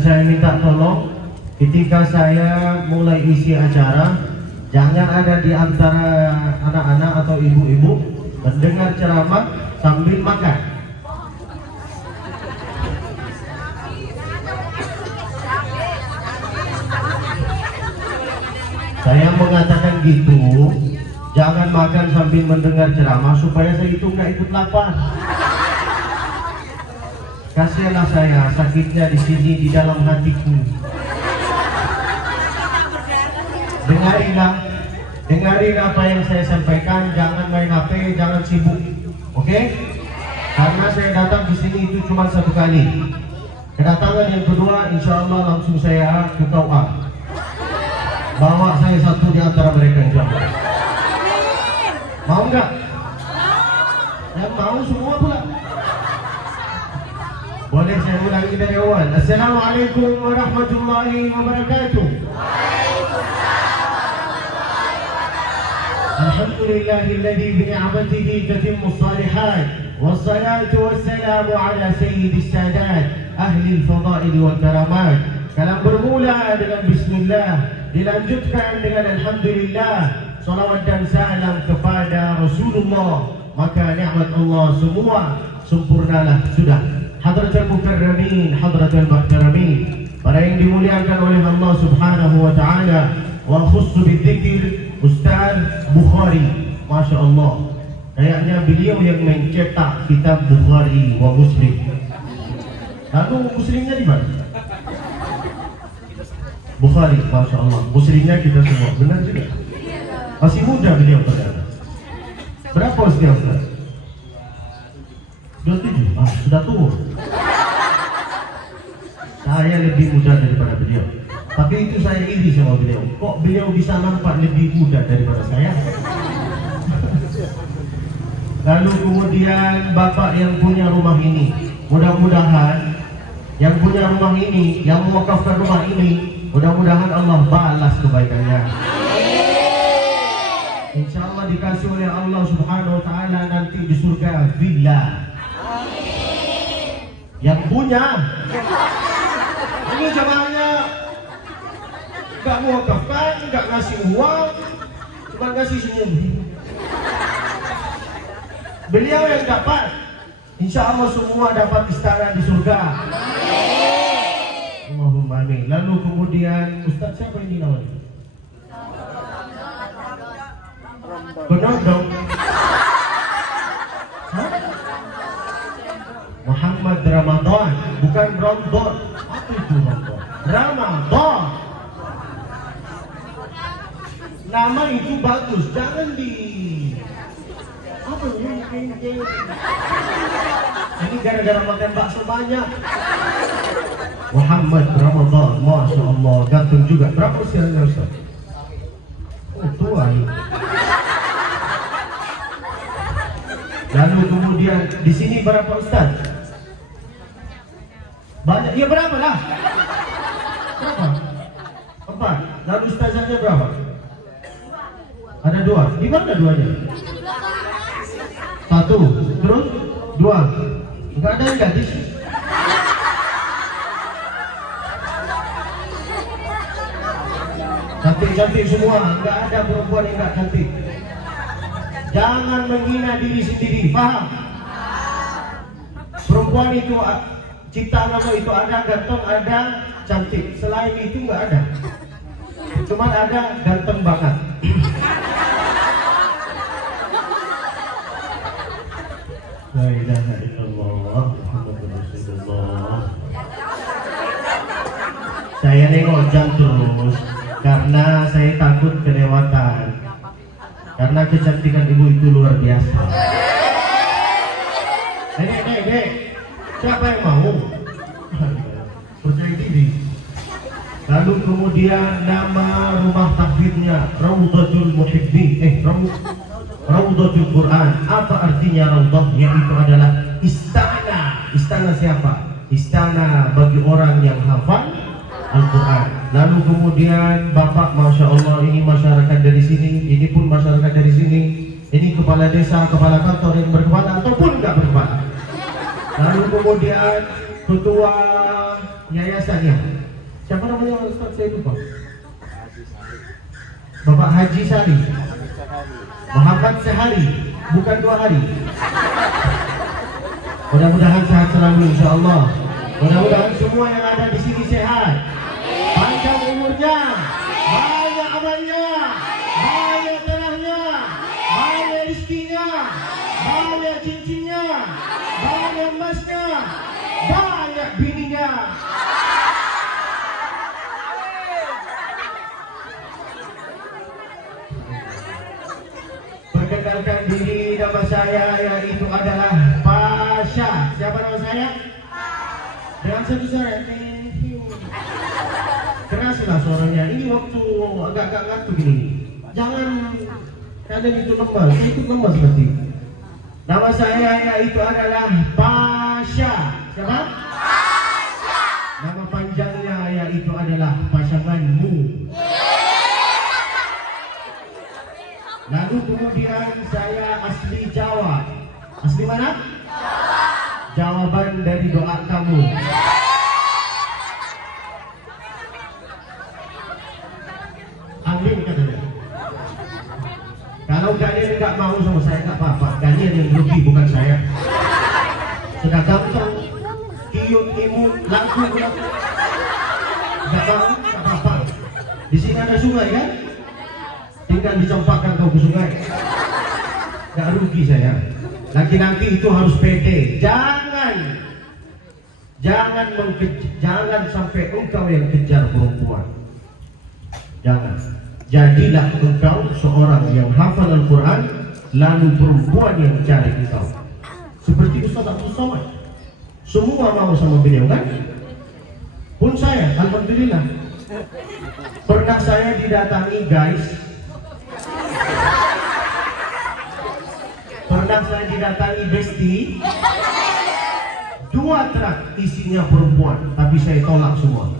saya minta tolong ketika saya mulai isi acara, jangan ada di antara anak-anak atau ibu-ibu mendengar ceramah sambil makan. Saya mengatakan gitu, jangan makan sambil mendengar ceramah supaya saya itu nggak ikut lapar. Kasihanlah saya, sakitnya di sini di dalam hatiku. Dengarin apa yang saya sampaikan, jangan main HP, jangan sibuk, oke? Karena saya datang di sini itu cuma satu kali. Kedatangan yang kedua, insya Allah langsung saya ke KUA. Bawa saya satu di antara mereka, insya Allah. Mau nggak? Ya, mau semua pula. Boleh saya ulangi dari awal. Assalamualaikum warahmatullahi wabarakatuh. Alhamdulillahilladzi bi'ni'matihi tatimmu shalihat. Wassalatu wassalamu ala sayyidis sadat ahli al-fadail wal karamat. Kalam bermula dengan bismillah, dilanjutkan dengan alhamdulillah. Salawat dan salam kepada Rasulullah, maka nikmat Allah semua sempurnalah sudah. Hadratul mukarramin, hadratul muhtaramin, para yang dimuliakan oleh Allah Subhanahu wa taala, wa khussu bidzikr Ustaz Bukhari. Masya Allah, kayaknya beliau yang mencetak kitab Bukhari wa Muslim. Lalu Muslimnya di mana? Bukhari, Masya Allah. Muslimnya kita semua, benar juga. Masih muda beliau ternyata. Berapa usia Ustaz? 27. Sudah tua. Saya lebih muda daripada beliau. Tapi itu saya iri sama beliau. Kok beliau bisa nampak lebih muda daripada saya? Lalu kemudian bapak yang punya rumah ini, mudah-mudahan yang punya rumah ini, yang mewakafkan rumah ini, mudah-mudahan Allah balas kebaikannya. Insya Allah dikasih oleh Allah Subhanahu wa taala nanti di surga villa. Yang punya ini jamaahnya gak mewakafkan, gak ngasih uang, cuma ngasih senyum. Beliau yang dapat, insya Allah semua dapat istana di surga. Allahumma amin. Lalu kemudian Ustaz siapa ini namanya? Benar dong. Muhammad Ramadan, bukan Ramadan. Apa itu Ramadan? Ramadan. Nama itu bagus, jangan di apa ini? Ini gara-gara makan bakso banyak. Muhammad Ramadan, Masya Allah, ganteng juga. Berapa usianya Ustaz? Oh, tua ini. Lalu kemudian di sini berapa Ustaz? Banyak, ya berapa lah? Berapa? 4. Lalu ustazahnya berapa? Ada 2. Di mana duanya? 1, terus 2. Enggak ada yang gadis. Cantik-cantik semua, enggak ada perempuan yang enggak cantik. Jangan menghina diri sendiri, paham? Perempuan itu ciptaan Allah itu ada ganteng, ada cantik. Selain itu enggak ada. Cuma ada ganteng banget. La ilaha illallah Muhammadur Rasulullah. Saya nengok jam terus karena saya takut kelewatan. Karena kecantikan ibu itu luar biasa. Dek, siapa yang mau? Percaya diri. Lalu kemudian nama rumah tahfidnya Raudhatul Muhibbin, Raudhatul Quran. Apa artinya Raudhah? Yaitu adalah istana. Istana siapa? Istana bagi orang yang hafal Al-Quran. Lalu kemudian Bapak, Masya Allah, ini masyarakat dari sini, ini pun masyarakat dari sini, ini kepala desa, kepala kantor yang berkepala ataupun enggak berkepala. Lalu kemudian ketua yayasannya. Siapa namanya Ustaz? Saya lupa. Bapak Haji Sari. Muhammad Sehari, bukan 2 hari. Mudah-mudahan sehat selalu insyaallah. Mudah-mudahan semua yang ada di sini sehat, panjang umurnya, banyak amalnya, banyak tanahnya, banyak rezekinya, banyak cincinnya, banyak emasnya, banyak bininya. Perkenalkan diri, nama saya yaitu adalah Pasha. Siapa nama saya? Dengan satu suara. Keraslah suaranya. Ini waktu agak-agak ngantuk ini. Jangan kalian itu lemas, ikut lemas nanti. Nama saya yaitu adalah Pasha. Siapa? Pasha. Nama panjangnya yaitu adalah pasanganmu. Lalu kemudian saya asli Jawa. Asli mana? Jawa. Jawaban dari doa kamu. Amin katanya. Kalau kalian nggak mau sama saya nggak apa-apa. Kalian yang rugi bukan saya. Sudah gampang. Tiup imun langsung. Nggak mau nggak apa-apa. Di sini ada sungai kan? Tinggal dicampakkan kau ke sungai. Gak rugi saya. Laki-laki itu harus pede. Jangan sampai engkau yang kejar perempuan. Jangan. Jadilah engkau seorang yang hafal Al-Quran, lalu perempuan yang cari engkau. Seperti Ustaz Abdul Somad. Semua mau sama beliau kan? Pun saya, alhamdulillah. Pernah saya didatangi guys. Pernah saya didatangi Besti, 2 truk isinya perempuan, tapi saya tolak semua.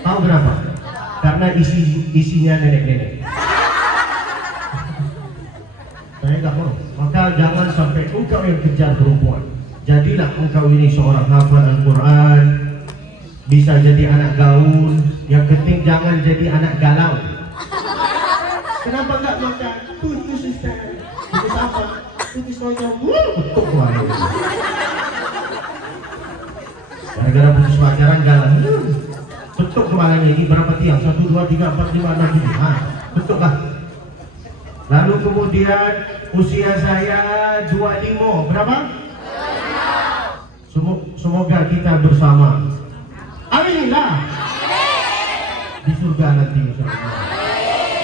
Tahu kenapa? Karena isinya nenek-nenek. Saya nggak mau. Maka jangan sampai engkau yang kejar perempuan. Jadilah engkau ini seorang hafal Al-Quran, bisa jadi anak gaul. Yang penting jangan jadi anak galau. Kenapa nggak makan? Putus Ustaz. Putus apa? Putus pacar. Betul wae. Gara-gara putus pacaran galau. Betul kemarin ini berapa tiang? 1, 2, 3, 4, 5, 6, 7. Betul lah. Lalu kemudian usia saya 25. Berapa? Semoga kita bersama. Aminillah. Di surga nanti insyaallah.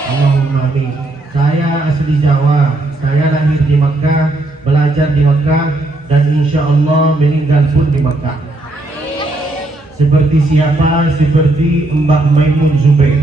Allahumma amin. Saya asli Jawa. Saya lahir di Makkah, belajar di Makkah, dan insya Allah meninggal pun di Makkah. Seperti siapa? Seperti Mbah Maimun Zubair.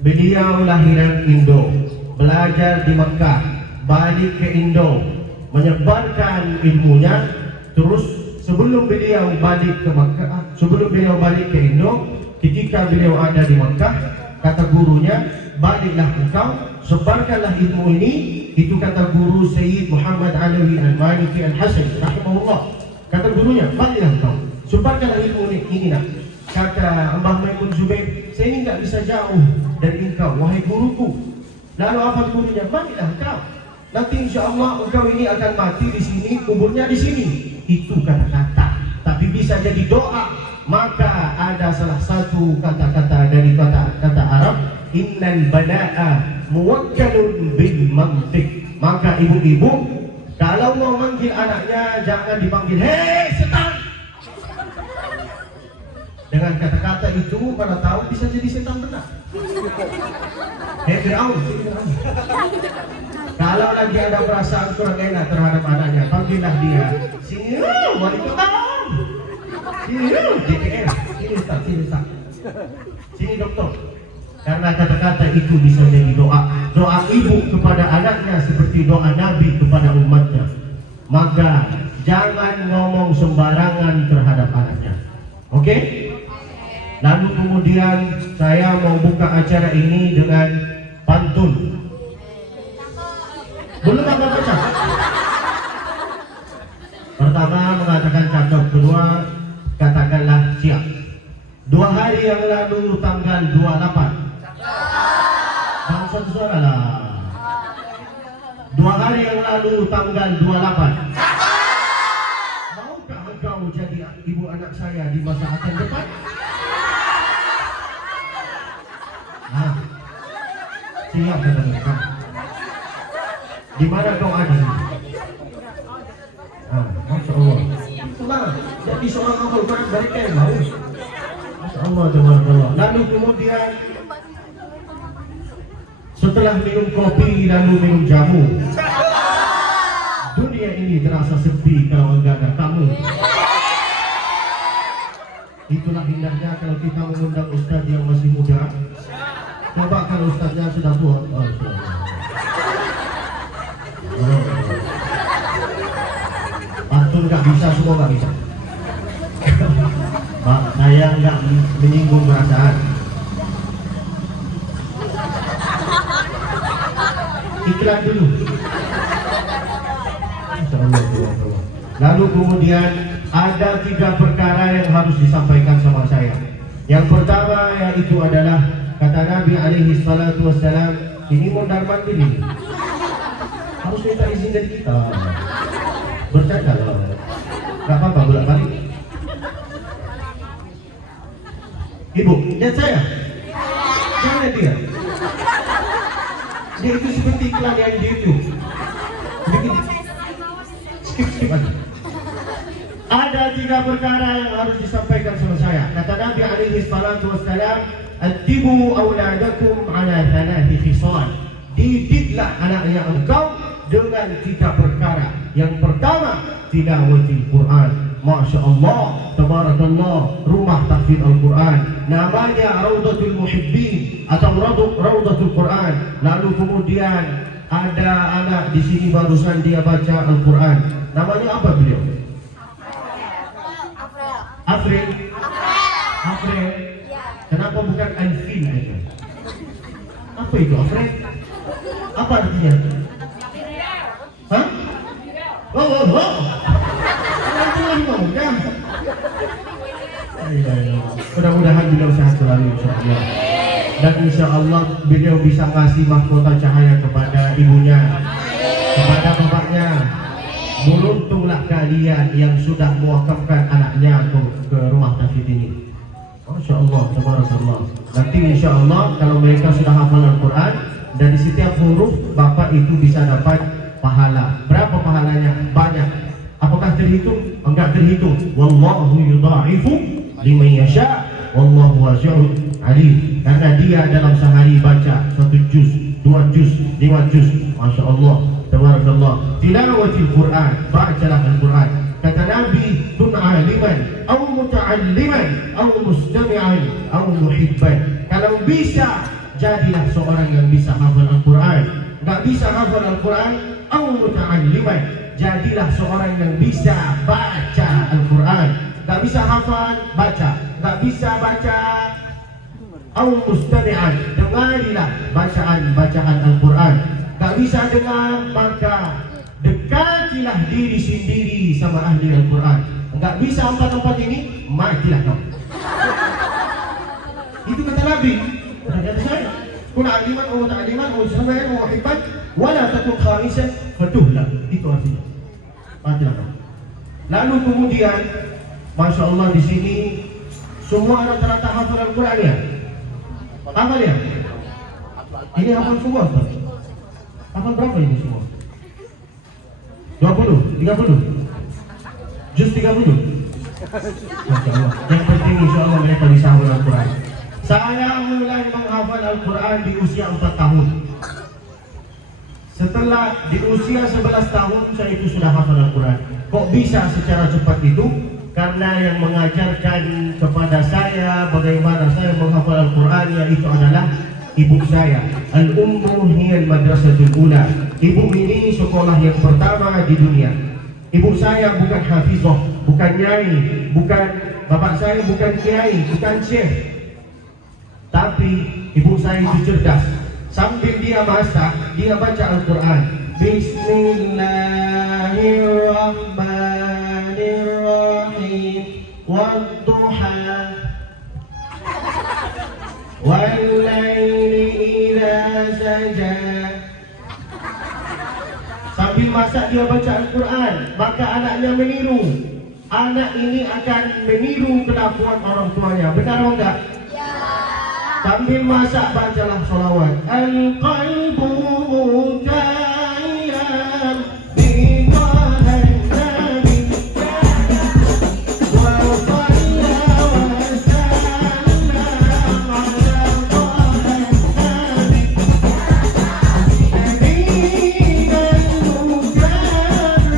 Beliau lahiran Indo, belajar di Makkah, balik ke Indo, menyebarkan ilmunya. Terus sebelum beliau balik ke Makkah, sebelum beliau balik ke Indo, ketika beliau ada di Makkah, kata gurunya, baliklah engkau, sebarkanlah ilmu ini. Itu kata guru Sayyid Muhammad Alawi Al-Maliki Al-Hasan rahimahullah. Kata gurunya, baliklah engkau, sebarkanlah ilmu ini nak. Kata Mbah Maimun Zubair, saya ini tak bisa jauh dari engkau, wahai guruku. Lalu apa gurunya? Baliklah engkau, nanti insya Allah engkau ini akan mati di sini, kuburnya di sini. Itu kata-kata, tapi bisa jadi doa. Maka ada salah satu kata-kata dari kata-kata Arab, innal bana'a muwakkalun bil mantiq. Maka ibu-ibu kalau mau manggil anaknya jangan dipanggil hei setan. Dengan kata-kata itu pada tahu bisa jadi setan benar. Hei Fir'aun. Kalau lagi ada perasaan kurang enak terhadap anaknya, panggillah dia. Sini, wali kota. Sini, DPR. Sini Ustaz, sini Ustaz. Sini dokter. Karena kata-kata itu bisa jadi doa. Doa ibu kepada anaknya seperti doa Nabi kepada umatnya. Maka jangan ngomong sembarangan terhadap anaknya. Oke? Lalu kemudian saya mau buka acara ini dengan pantun. Belum apa-apa cakap. Pertama mengatakan cakap, kedua katakanlah siap. hari yang lalu tanggal 28. Bangsa suara lah. 2 hari yang lalu tanggal 28. Maukah engkau jadi ibu anak saya di masa akan depan? Siap kata mereka. Di mana kau ada? Masya Allah. Itulah jadi seorang hafal Quran mereka yang mau. Masya Allah, tabarakallah. Lalu kemudian setelah minum kopi lalu minum jamu. Dunia ini terasa sepi kalau enggak ada kamu. Itulah indahnya kalau kita mengundang ustaz yang masih muda. Coba kalau ustaznya sudah tua. Pantun nggak bisa, semua nggak bisa. Pak, saya nggak menyinggung perasaan. Iklan dulu. Lalu kemudian ada 3 perkara yang harus disampaikan sama saya. Yang pertama yaitu adalah kata Nabi alaihi salatu wassalam, ini mondar mandir ini. Harus minta izin dari kita. Bercanda loh. Gak apa-apa bolak balik. Ibu, lihat saya. Jangan dia. Dia itu seperti iklan yang di YouTube. Begini. Skip aja. Ada 3 perkara yang harus disampaikan sama saya. Kata Nabi alaihi salatu wassalam, "Addibu auladakum ala 3 khisal." Didiklah anaknya engkau dengan 3 perkara. Yang pertama, tilawatil Quran. Masya Allah, tabarakallah, rumah tahfidz Al-Quran. Namanya Raudatul Muhibbin atau Raudatul Quran. Lalu kemudian ada anak di sini barusan dia baca Al-Quran. Namanya apa beliau? Afril. Afril. Kenapa bukan Alfin aja? Apa itu Afril? Apa artinya? Hah? Oh. Itu lagi mau kan? Mudah-mudahan beliau sehat selalu insyaallah. Dan insyaallah beliau bisa kasih mahkota cahaya kepada ibunya, kepada bapaknya. Beruntunglah kalian yang sudah mewakamkan anaknya ke rumah tahfidz ini. Masya Allah, tabarakallah. Nanti insya Allah kalau mereka sudah hafal Al-Quran, dari setiap huruf bapak itu bisa dapat pahala. Berapa pahalanya? Banyak. Apakah terhitung? Enggak terhitung. Wallahu yudha'ifu liman yasha, wallahu wasi'un alim. Karena dia dalam sehari baca 1 juz, 2 juz, 5 juz. Masya Allah, tabarakallah. Tilawatil Quran, bacalah Al-Quran. Kata Nabi, kun aliman, au muta'alliman, au mustami'an, au muhibban. Kalau bisa, jadilah seorang yang bisa hafal Al-Quran. Gak bisa hafal Al-Quran, au muta'alliman, jadilah seorang yang bisa baca Al-Quran. Gak bisa hafal, baca. Gak bisa baca, au mustami'an, dengarilah bacaan Al-Quran. Gak bisa dengar, maka dekatilah diri sendiri sama ahli Al-Quran. Enggak bisa 4 ini, matilah kau. Itu kata Nabi. Kata saya, kun aliman wa ta'aliman wa samayan wa hibban wala takun khamisan fatuhla. Itu artinya. Matilah kau. Lalu kemudian, Masya Allah di sini semua rata-rata hafal Al-Quran ya. Hafal ya? Ini hafal semua, Ustaz. Hafal berapa ini semua? 20, 30, juz 30. Masya Allah. Yang penting insya Allah mereka bisa hafal Al-Quran. Saya mulai menghafal Al-Quran di usia 4 tahun. Setelah di usia 11 tahun saya itu sudah hafal Al-Quran. Kok bisa secara cepat itu? Karena yang mengajarkan kepada saya bagaimana saya menghafal Al-Quran yaitu adalah ibu saya. Al-ummu hiyal madrasatul ula. Ibu ini sekolah yang pertama di dunia. Ibu saya bukan hafizah, bukan nyai, bukan bapak saya bukan kiai, bukan syekh. Tapi ibu saya itu cerdas. Sambil dia masak, dia baca Al-Quran. Bismillahirrahmanirrahim. Wadduha. masa dia baca Al-Quran, maka anaknya meniru. Anak ini akan meniru kelakuan orang tuanya. Benar atau enggak? Ya. Sambil masak bacalah sholawat. Al-qalbu mutayyam biqalan nabi wa salla wa sallam ala qalan nabi nabiyil mukarram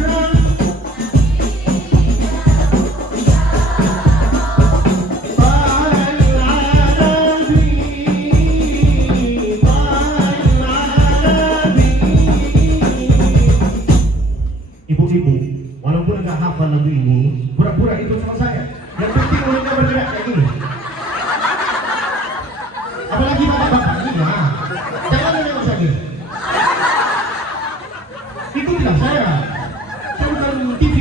ibu-ibu, walaupun enggak hafal lagu ini, pura-pura ikut sama saya. Yang penting mereka bergerak kayak gini. Apalagi bapak-bapak ini, nah. Jangan menengok saya. Ikutilah saya. Saya bukan TV.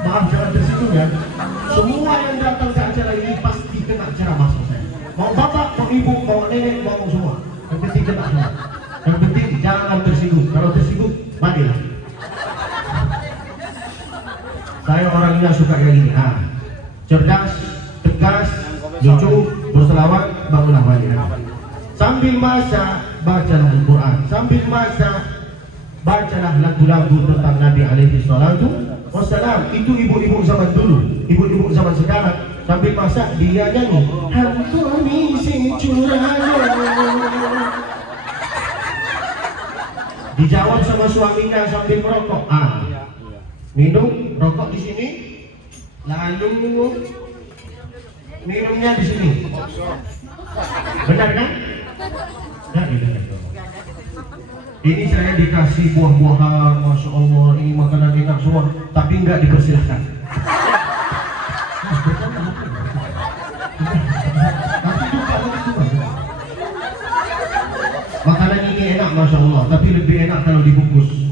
Maaf, jangan tersinggung ya. Semua yang datang ke acara ini pasti kena ceramah saya. Mau bapak, mau ibu, mau nenek, mau semua. Yang penting kena semua. Yang penting jangan tersinggung. Kalau tersinggung, matilah. Saya orangnya suka kayak gini, cerdas, tegas, lucu, berselawat, bangunlah pagi. Sambil masak, bacalah Al-Quran. Sambil masak, bacalah lagu-lagu tentang Nabi alaihi salatu wassalam. Itu ibu-ibu zaman dulu. Ibu-ibu zaman sekarang sambil masak dia nyanyi. Hantuni si curano. Dijawab sama suaminya sambil merokok. Minum, rokok di sini, lalu minumnya di sini. Benar kan? Ya, ini saya dikasih buah-buahan, masya Allah, ini makanan enak semua, tapi nggak dipersilahkan. Makanan ini enak, masya Allah, tapi lebih enak kalau dibungkus.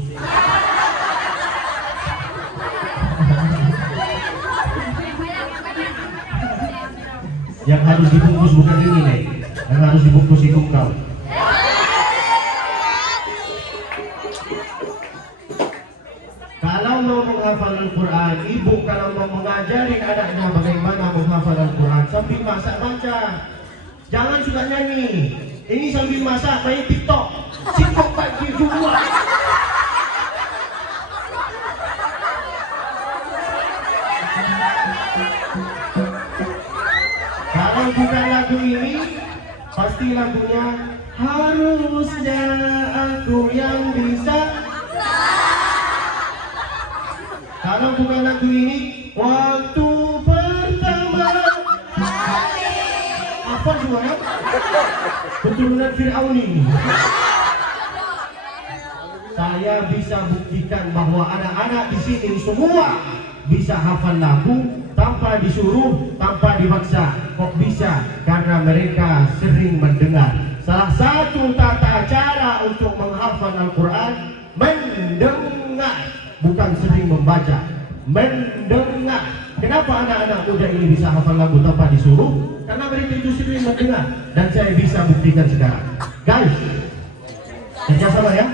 Yang harus dibungkus bukan ini nih, yang harus dibungkus itu kau. Kalau mau menghafal Al-Quran, ibu kalau mau mengajari anaknya bagaimana menghafal Al-Quran, sambil masak baca. Jangan suka nyanyi. Ini sambil masak main TikTok. Sibuk pagi juga. Kalau bukan lagu ini, pasti lagunya harusnya aku yang bisa. Kalau bukan lagu ini, waktu pertama apa suara? Keturunan Fir'aun ini. Saya bisa buktikan bahwa anak-anak di sini semua bisa hafal lagu tanpa disuruh, tanpa dipaksa. Kok bisa? Karena mereka sering mendengar. Salah satu tata cara untuk menghafal Al-Quran, mendengar, bukan sering membaca. Mendengar. Kenapa anak-anak muda ini bisa hafal lagu tanpa disuruh? Karena mereka itu sering mendengar. Dan saya bisa buktikan sekarang. Guys, kerjasama ya.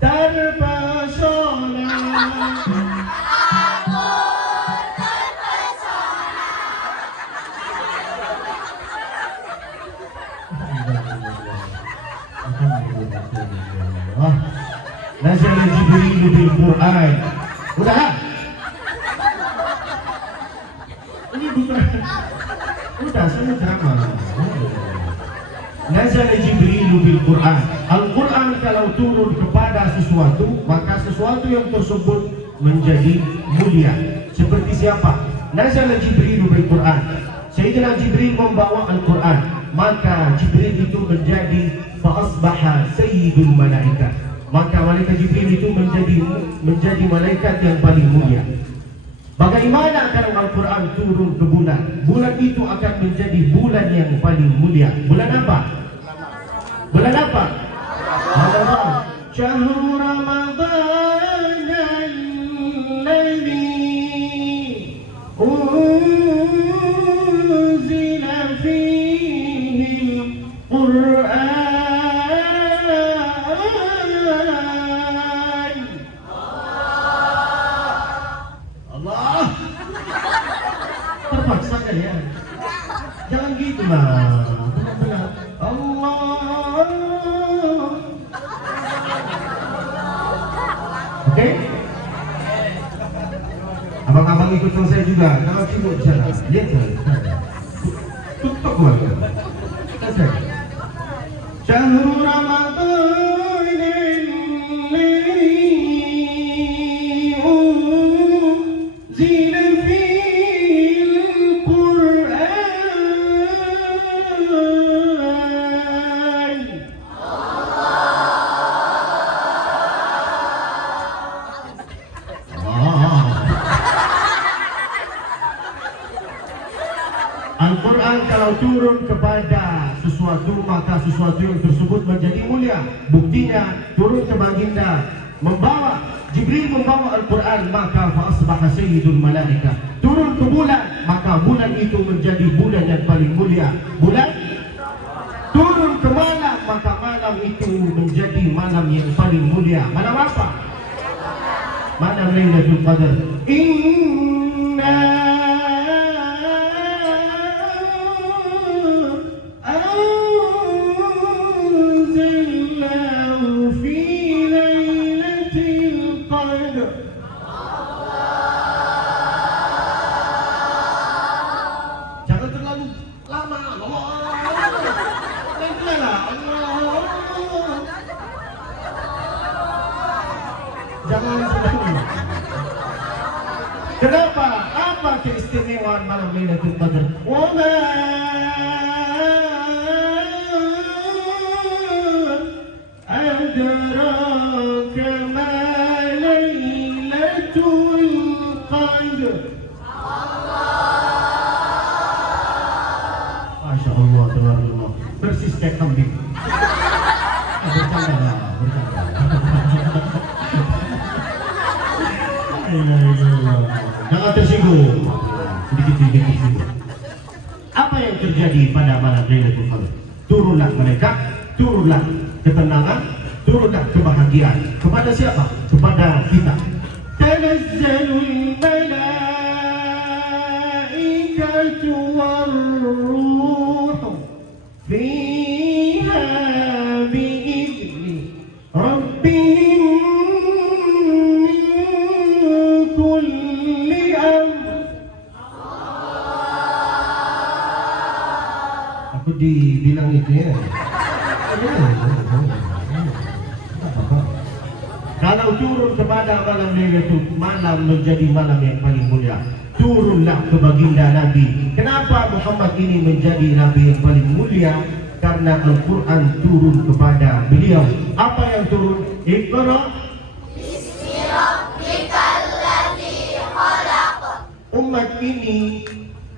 Terpesona. Nazala Jibril bil Quran. Udah lah. Ini bukan. Udah saya drama. Nazala Jibril bil Quran. Al-Quran kalau turun kepada sesuatu, maka sesuatu yang tersebut menjadi mulia. Seperti siapa? Nazala Jibril bil Quran. Sayyidina Jibril membawa Al-Quran, maka Jibril itu menjadi fa-asbaha sayyidul malaikat. Maka malaikat Jibril itu menjadi malaikat yang paling mulia. Bagaimana kalau Al-Quran turun ke bulan? Bulan itu akan menjadi bulan yang paling mulia. Bulan apa? Bulan apa? Ramadan. Syahrul Ramadan alladzi unzila fihi al-Qur'an Terpaksa kan ya? Jangan gitu lah. Benar-benar. Allah. Oke? Abang-abang ikut sama saya juga. Jangan sibuk di sana. Lihat saya. Tutup keluarga. Selesai. Syahrul Ramadan zina fil Qur'an. Al-Quran kalau turun kepada sesuatu, maka sesuatu yang tersebut menjadi mulia. Buktinya turun ke baginda, Jibril membawa Al-Quran, maka fa'asbaha sayyidul malaika. Turun ke bulan, maka bulan itu menjadi bulan yang paling mulia. Bulan turun ke malam, maka malam itu menjadi malam yang paling mulia. Malam apa? Malam Lailatul Qadar. Inna kenapa? Apa keistimewaan malam Lailatul Qadar? Wa ma adraka ma Lailatul Qadar. Masya Allah, tabarakallah. Persis kayak kambing. Bercanda lah, bercanda. Jangan tersinggung. Sedikit tersinggung. Apa yang terjadi pada malam Lailatul Qadar? Turunlah mereka, turunlah ketenangan, turunlah kebahagiaan. Kepada siapa? Kepada kita. Tanazzalul malaikatu war-ruh fiha bi'izni rabbihim min kulli amr. Aku dibilang itu ya. Kalau turun kepada malam Lailatul malam menjadi malam yang paling mulia. Turunlah ke baginda Nabi. Kenapa Muhammad ini menjadi Nabi yang paling mulia? Karena Al-Quran turun kepada beliau. Apa yang turun? Iqra bismi rabbikal ladzi khalaq. Umat ini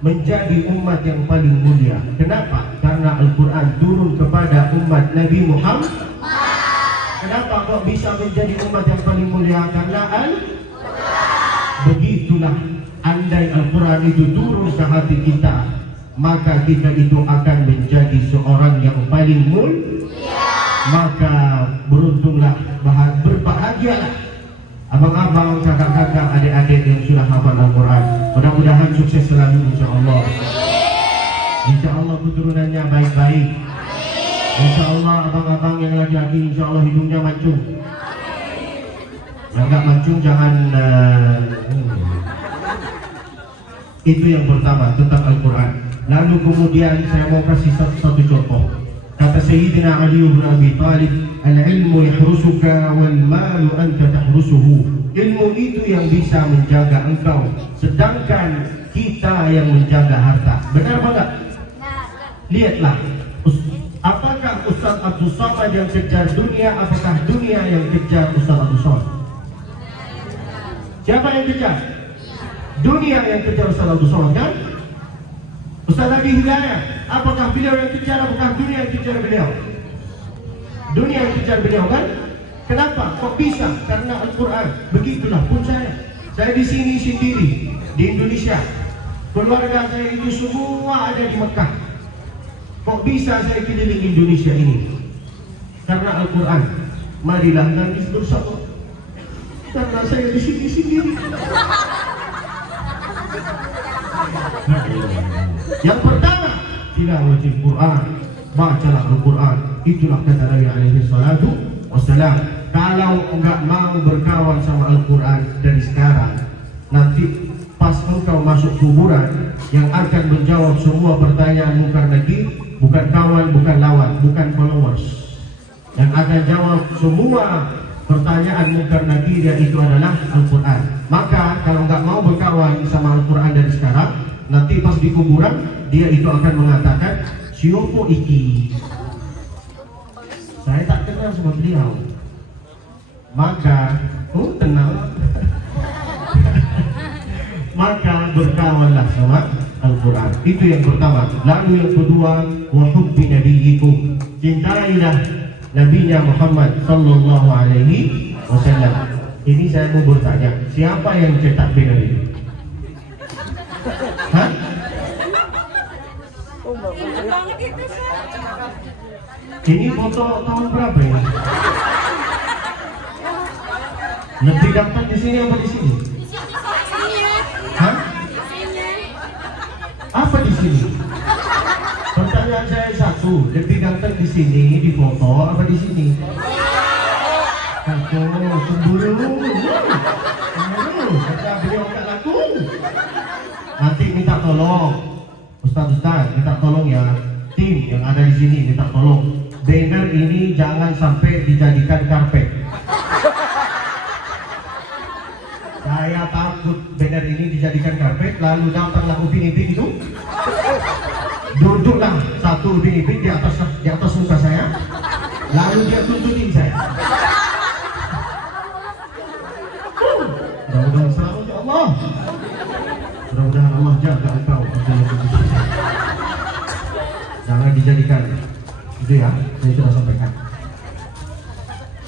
menjadi umat yang paling mulia. Kenapa? Karena Al-Quran turun kepada umat Nabi Muhammad. Kenapa kok bisa menjadi umat yang paling mulia? Karena Al-Quran. Begitulah, andai Al-Quran itu turun ke hati kita, maka kita itu akan menjadi seorang yang paling mulia. Maka beruntunglah, berbahagialah abang-abang, kakak-kakak, adik-adik yang sudah hafal Al-Quran. Mudah-mudahan sukses selalu, insyaAllah. InsyaAllah keturunannya baik-baik. InsyaAllah abang-abang yang laki-laki, insyaAllah hidungnya mancung. Yang gak mancung jangan itu yang pertama tentang Al-Quran. Lalu kemudian saya mau kasih satu contoh. Kata Sayyidina Ali bin Abi Thalib, al-ilmu yahrusuka wal malu anta tahrusuhu. Ilmu itu yang bisa menjaga engkau, sedangkan kita yang menjaga harta. Benar apa? Lihatlah, apakah Ustaz Abdul Somad yang kejar dunia, apakah dunia yang kejar Ustaz Abdul Somad? Siapa yang kejar? Dunia yang kejar Ustaz Abdul Somad, kan? Ustaz Abi Hidayah, apakah beliau yang kejar, apakah dunia yang kejar beliau? Dunia yang kejar beliau, kan? Kenapa? Kok bisa? Karena Al-Quran. Begitulah pun saya. Saya di sini sendiri, di Indonesia. Keluarga saya itu semua ada di Mekah. Kok bisa saya keliling Indonesia ini? Karena Al-Quran. Marilah nangis bersama. Karena saya di sini sendiri. Yang pertama, tilawatil Quran, bacalah Al-Quran. Itulah kata Nabi alaihi salatu wassalam. Kalau enggak mau berkawan sama Al-Quran dari sekarang, nanti pas engkau masuk kuburan, yang akan menjawab semua pertanyaan mungkar nakir bukan kawan, bukan lawan, bukan followers. Yang akan jawab semua pertanyaan mungkar nakir itu adalah Al-Quran. Maka kalau nggak mau berkawan sama Al-Quran dari sekarang, nanti pas di kuburan dia itu akan mengatakan, "Siapa iki? Saya tak kenal sama beliau." Maka, tenang. Maka berkawanlah sama Al-Quran. Itu yang pertama. Lalu yang kedua, wa hubbi nabiyyikum, cintailah Nabinya Muhammad sallallahu alaihi wasallam. Ini saya mau bertanya, siapa yang cetak banner ini? Hah? Ini foto tahun berapa ya? Lebih dapat di sini apa di sini? Hah? Apa di sini? Pertanyaan saya satu, lebih ganteng di sini di foto apa di sini? Satu, cemburu. Kata beliau tak laku. Nanti minta tolong, Ustaz, minta tolong ya, tim yang ada di sini minta tolong. Banner ini jangan sampai dijadikan karpet. Saya takut banner ini dijadikan karpet, lalu datanglah upin-ipin itu, duduklah satu upin-ipin di atas muka saya, lalu dia tuntutin saya. Mudah-mudahan selamat ya Allah. Mudah-mudahan Allah jaga engkau. Jangan dijadikan itu ya, saya sudah sampaikan.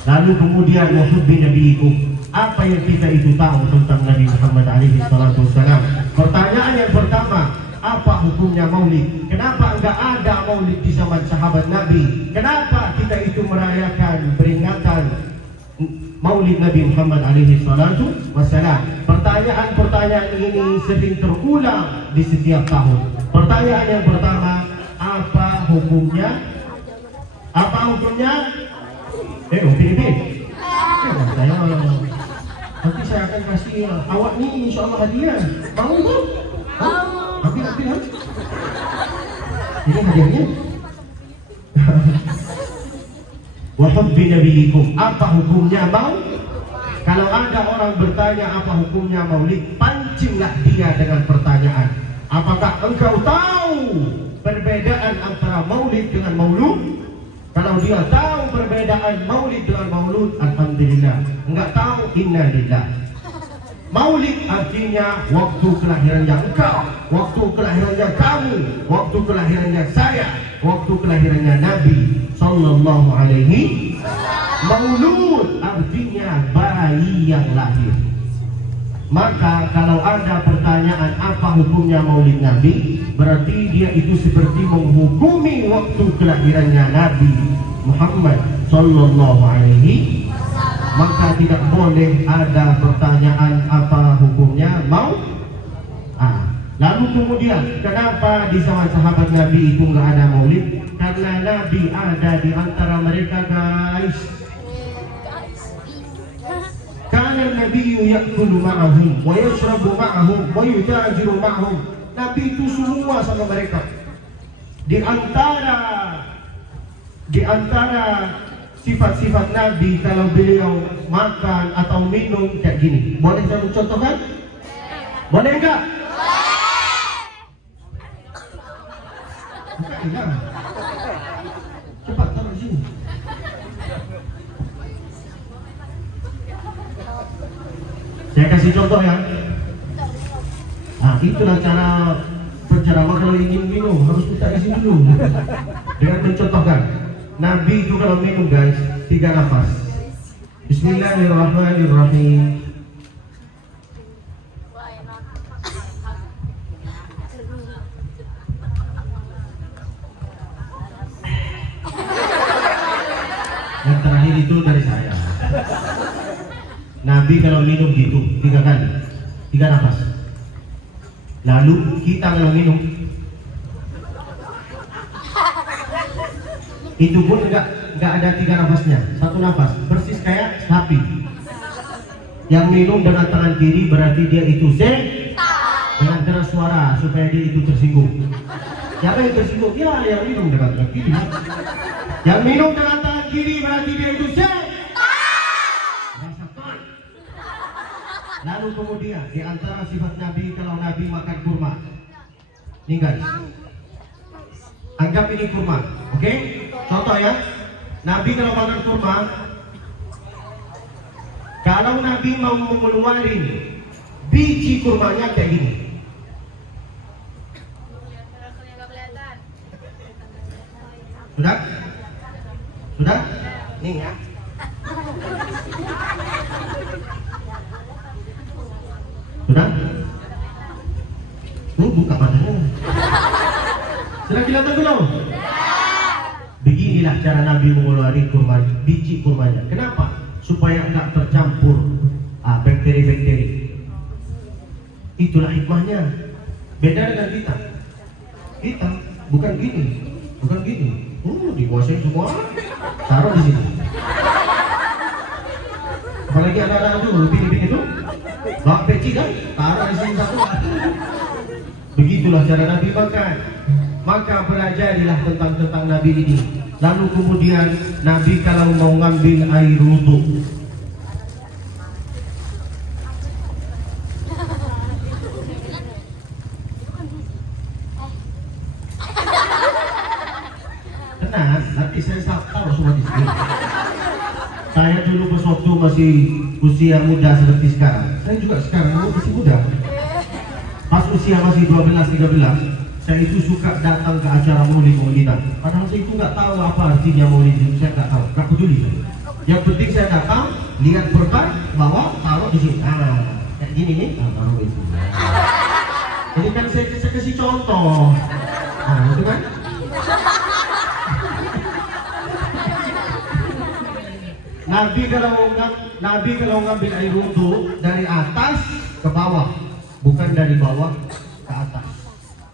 Lalu kemudian wa hubbi nabiyyikum. Apa yang kita itu tahu tentang Nabi Muhammad alaihi salatu wassalam? Pertanyaan yang pertama, apa hukumnya maulid? Kenapa enggak ada maulid di zaman sahabat Nabi? Kenapa kita itu merayakan peringatan maulid Nabi Muhammad alaihi salatu wassalam? Pertanyaan-pertanyaan ini sering terulang di setiap tahun. Pertanyaan yang pertama, apa hukumnya? Apa hukumnya? Upin-ipin. Nanti saya akan kasih awak nih insya Allah hadiah. Mau tu? Mau. Ambil. Ini hadiahnya. Wa hubbi nabiyyikum. Apa hukumnya mau? Kalau ada orang bertanya apa hukumnya maulid, pancinglah dia dengan pertanyaan. Apakah engkau tahu perbedaan antara maulid dengan maulud? Kalau dia tahu perbedaan maulid dengan maulud, alhamdulillah. Enggak tahu, innalillah. Maulid artinya waktu kelahirannya engkau, waktu kelahirannya kamu, waktu kelahirannya saya, waktu kelahirannya Nabi sallallahu alaihi. Maulud artinya bayi yang lahir. Maka kalau ada pertanyaan apa hukumnya maulid Nabi, berarti dia itu seperti menghukumi waktu kelahirannya Nabi Muhammad sallallahu alaihi. Maka tidak boleh ada pertanyaan apa hukumnya mau. Lalu kemudian kenapa di zaman sahabat Nabi itu nggak ada maulid? Karena Nabi ada di antara mereka, guys. Kana Nabi ya'kulu ma'ahum wa yashrabu ma'ahum wa yutajiru ma'ahum. Nabi itu semua sama mereka. Di antara sifat-sifat Nabi kalau beliau makan atau minum kayak gini. Boleh saya mencontohkan? Boleh enggak? Enggak. Cepat taruh di sini. Saya kasih contoh ya. Nah, itulah cara penceramah kalau ingin minum harus minta izin dulu. Dengan mencontohkan, Nabi itu kalau minum, guys, 3 nafas. Bismillahirrahmanirrahim. Yang terakhir itu dari saya. Nabi kalau minum gitu 3 kali, 3 nafas. Lalu kita kalau minum itu pun enggak ada 3 nafasnya, 1 nafas, persis kayak sapi. Yang minum dengan tangan kiri berarti dia itu dengan keras suara supaya dia itu tersinggung. Siapa yang tersinggung? Ya, yang minum dengan tangan kiri. Yang minum dengan tangan kiri berarti dia itu rasakan. Lalu kemudian di antara sifat Nabi, kalau Nabi makan kurma, nih guys, anggap ini kurma, oke? Contoh ya, Nabi kalau makan kurma, kalau Nabi mau mengeluarin biji kurmanya kayak gini. Sudah? Sudah? Nih ya. Sudah? Buka padanya. Sudah kelihatan belum? Beginilah cara Nabi mengeluarkan kurma, biji kurmanya. Kenapa? Supaya enggak tercampur bakteri-bakteri. Itulah hikmahnya. Beda dengan kita. Kita bukan gini, bukan gini. Dikuasai semua. Taruh di sini. Apalagi anak-anak itu, lebih itu, bawa peci kan? Taruh di sini satu. Begitulah cara Nabi makan. Maka pelajarilah tentang Nabi ini. Lalu kemudian Nabi kalau mau ngambil air wudhu, tenang, nanti saya taruh semua di sini. Saya dulu pas waktu masih usia muda seperti sekarang. Saya juga sekarang masih muda. Pas usia masih 12-13, saya itu suka datang ke acara maulid maulidan. Padahal saya itu nggak tahu apa artinya maulid itu, saya nggak tahu, nggak peduli. Yang penting saya datang, lihat perban, bawa, taruh di sini. Kayak gini nih, taruh di sini. Ini kan saya kasih contoh. Itu kan? Nabi kalau ngambil air wudhu dari atas ke bawah, bukan dari bawah ke atas.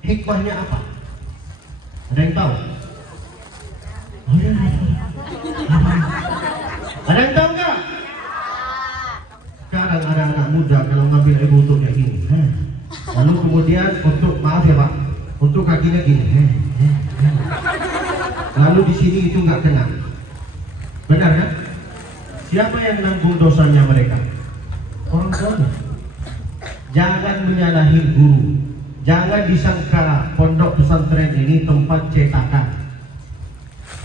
Hikmahnya apa? Ada yang tahu? Ada yang tahu nggak? Sekarang ada anak muda kalau ngambil air wudhu kayak gini. Lalu kemudian maaf ya Pak, untuk kakinya gini. Lalu di sini itu nggak kena. Benar kan? Siapa yang nanggung dosanya mereka? Orang tua. Jangan menyalahi guru. Jangan disangka pondok pesantren ini tempat cetakan.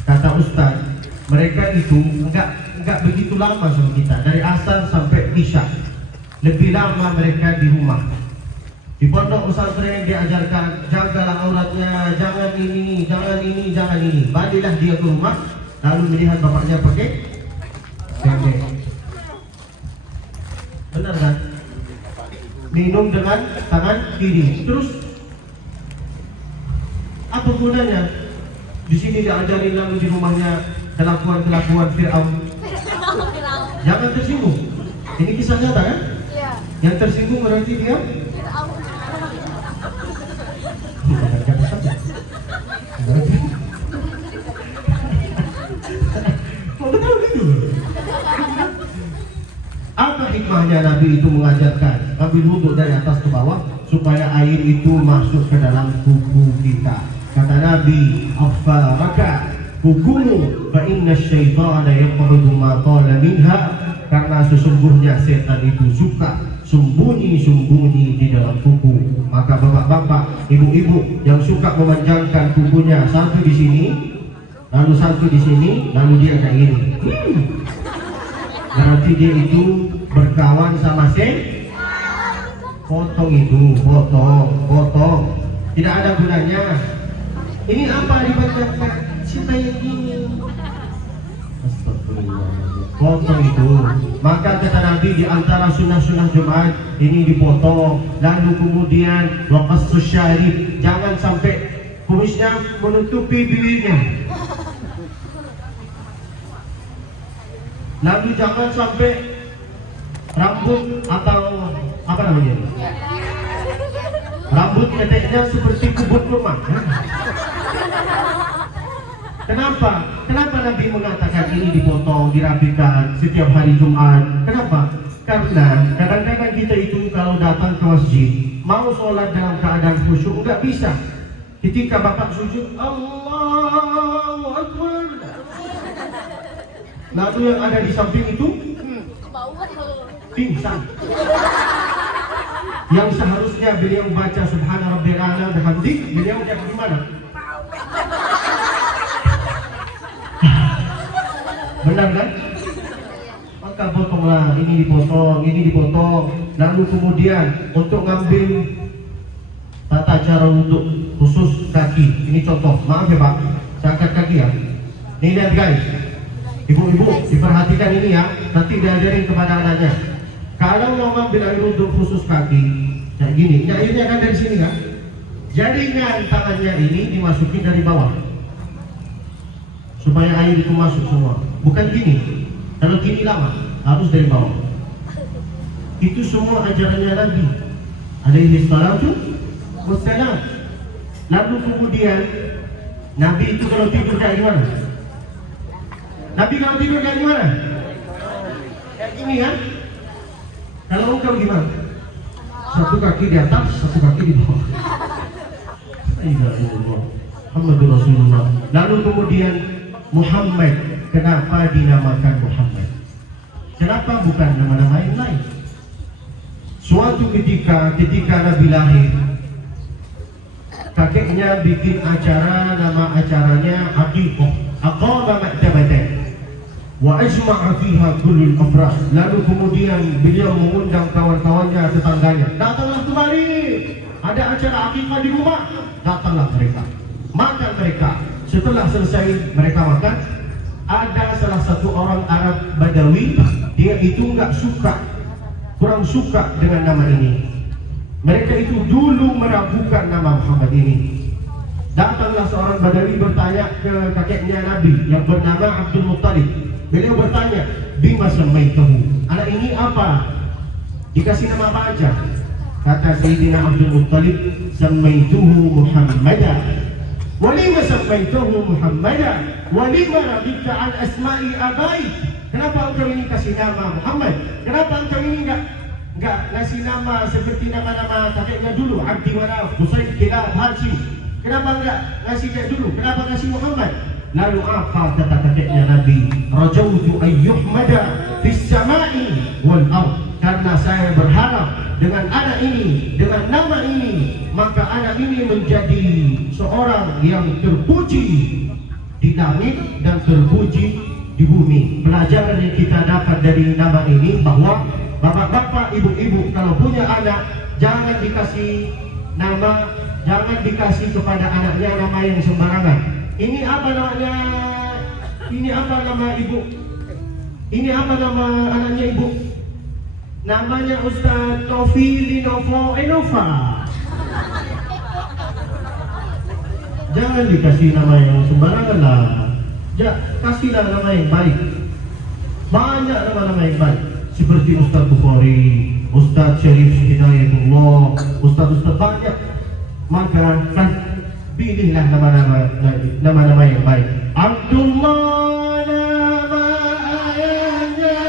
Kata Ustaz, mereka itu enggak begitu lama sama kita, dari asar sampai isya. Lebih lama mereka di rumah. Di pondok pesantren diajarkan jagalah auratnya, jangan ini, jangan ini, jangan ini. Baliklah dia ke rumah, lalu melihat bapaknya pakai pendek. Benar kan? Minum dengan tangan kiri. Terus apa gunanya? Di sini diajarin lalu di rumahnya kelakuan Fir'aun. Jangan tersinggung. Ini kisah nyata kan? Iya. Yang tersinggung berarti dia Fir'aun. Betul gitu. Apa hikmahnya Nabi itu mengajarkan ambil wudhu dari atas ke bawah supaya air itu masuk ke dalam kuku kita. Kata Nabi, "Affaraka kukumu fa inna syaitana yaq'udu ma qala minha." Karena sesungguhnya setan itu suka sembunyi-sembunyi di dalam kuku. Maka bapak-bapak, ibu-ibu yang suka memanjangkan kukunya, satu di sini, lalu satu di sini, lalu dia kayak gini. Berarti dia itu berkawan sama potong itu, potong. Tidak ada gunanya. Ini apa dibacakan? Siapa yang gini? Astagfirullah. Potong itu. Maka kata Nabi di antara sunnah-sunnah Jumat ini dipotong. Lalu kemudian waqassus syarib, jangan sampai kumisnya menutupi bibirnya. Lalu jangan sampai rambut atau apa namanya? Rambut keteknya seperti kubur kurma. Kenapa? Kenapa Nabi mengatakan ini dipotong, dirapikan setiap hari Jumat? Kenapa? Karena kadang-kadang kita itu kalau datang ke masjid mau sholat dalam keadaan khusyuk nggak bisa. Ketika bapak sujud, Allahu Akbar. Lalu yang ada di samping itu pingsan. Yang seharusnya beliau baca Subhana Rabbiyal A'la bihamdi, beliau di mana? Benar kan? Maka potonglah, ini dipotong, lalu kemudian untuk ngambil tata cara untuk khusus kaki. Ini contoh, maaf ya Pak, saya angkat kaki ya. Ini lihat guys, ibu-ibu diperhatikan ini ya, nanti diajarin kepada anaknya. Kalau mau ngambil air untuk khusus kaki, kayak gini, ini airnya kan dari sini kan? Jaringan tangannya ini dimasukin dari bawah, supaya air itu masuk semua. Bukan gini, kalau gini lama, harus dari bawah. Itu semua ajarannya Nabi alaihi salatu wassalam. Lalu kemudian Nabi itu kalau tidur kayak gimana? Nabi kalau tidur kayak gimana? Kayak gini kan? Kalau engkau gimana? Satu kaki di atas, satu kaki di bawah. Muhammadur Rasulullah. Lalu kemudian Muhammad, kenapa dinamakan Muhammad? Kenapa bukan nama-nama yang lain? Suatu ketika Nabi lahir, kakeknya bikin acara, nama acaranya Aqiqah. Aqama ma'tabatan wa ajma'a fiha kullul afrah. Lalu kemudian beliau mengundang kawan-kawannya, tetangganya, datanglah kemari, ada acara Aqiqah di rumah. Datanglah mereka, makan mereka. Setelah selesai mereka makan, ada salah satu orang Arab Badawi, dia itu kurang suka dengan nama ini. Mereka itu dulu meragukan nama Muhammad ini. Datanglah seorang Badawi bertanya ke kakeknya Nabi yang bernama Abdul Muttalib. Beliau bertanya, bima sammaitahu, anak ini apa? Dikasih nama apa aja? Kata Sayyidina Abdul Muttalib, sammaituhu Muhammadan. Walima sammaituhu Muhammadan, walima rabita an asma'i abaik. Kenapa engkau ini kasih nama Muhammad? Kenapa engkau ini enggak ngasih nama seperti nama-nama kakeknya dulu, Abdi Manaf, Husain, Kilab, Hashim? Kenapa enggak ngasih kayak dulu? Kenapa ngasih Muhammad? Lalu apa kata kakeknya Nabi? Rajautu ayyuhmada fis sama'i wal ard. Karena saya berharap dengan anak ini, dengan nama ini, maka anak ini menjadi seorang yang terpuji di langit dan terpuji di bumi. Pelajaran yang kita dapat dari nama ini bahwa bapak-bapak, ibu-ibu kalau punya anak, jangan dikasih nama, jangan dikasih kepada anaknya nama yang sembarangan. Ini apa namanya? Ini apa nama ibu? Ini apa nama anaknya ibu? Namanya Ustaz Novi Linovo Enova. Jangan dikasih nama yang sembarangan lah. Kasihlah nama yang baik. Banyak nama-nama yang baik, seperti Ustaz Bukhari, Ustaz Syarif Hidayatullah, Ustaz banyak. Maka kan pilihlah nama-nama yang baik. Abdullah nama ayahnya,